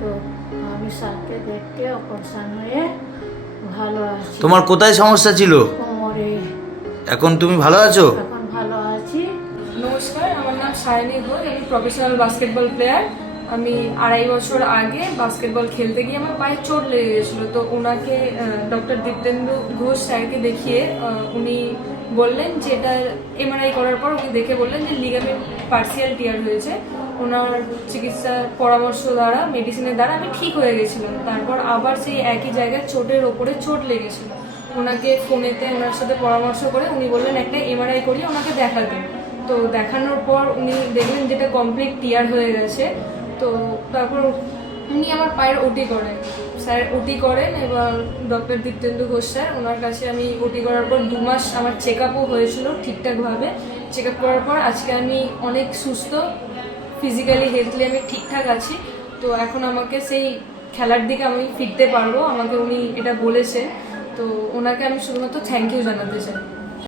তো আমি স্যারকে দেখতে অপারেশন হয়ে ভালো আছি। তোমার কোথায় সমস্যা ছিল? কোমরে। এখন তুমি ভালো আছো? এখন ভালো আছি। নমস্কার, আমার নাম সায়নী ঘোষ। আমি প্রফেশনাল বাস্কেটবল প্লেয়ার। আমি 2.5 বছর আগে বাস্কেটবল খেলতে গিয়ে আমার পায়ে চোট লেগে গেছিলো। তো ওনাকে ডক্টর দীপ্তেন্দু ঘোষ স্যারকে দেখিয়ে উনি বললেন যে এটা এমআরআই করার পর উনি দেখে বললেন যে লিগামেন্ট পার্সিয়াল টিয়ার হয়েছে। ওনার চিকিৎসার পরামর্শ দ্বারা, মেডিসিনের দ্বারা আমি ঠিক হয়ে গেছিলাম। তারপর আবার সেই একই জায়গায় চোটের ওপরে চোট লেগেছিল। ওনাকে ফোনেতে ওনার সাথে পরামর্শ করে উনি বললেন একটা এমআরআই করিয়ে ওনাকে দেখাতেন। তো দেখানোর পর উনি দেখলেন যেটা কমপ্লিট টিয়ার হয়ে গেছে। তো তারপর উনি আমার পায়ের ওটি করেন, স্যার ওটি করেন। এবার ডক্টর দীপ্তেন্দু ঘোষ স্যার, ওনার কাছে আমি ওটি করার পর 2 মাস আমার চেক আপও হয়েছিল ঠিকঠাকভাবে। চেক আপ করার পর আজকে আমি অনেক সুস্থ, ফিজিক্যালি হেলথলি আমি ঠিকঠাক আছি। তো এখন আমাকে সেই খেলার দিকে আমি ফিরতে পারবো, আমাকে উনি এটা বলেছেন। তো ওনাকে আমি শুধুমাত্র থ্যাংক ইউ জানাতে চাই।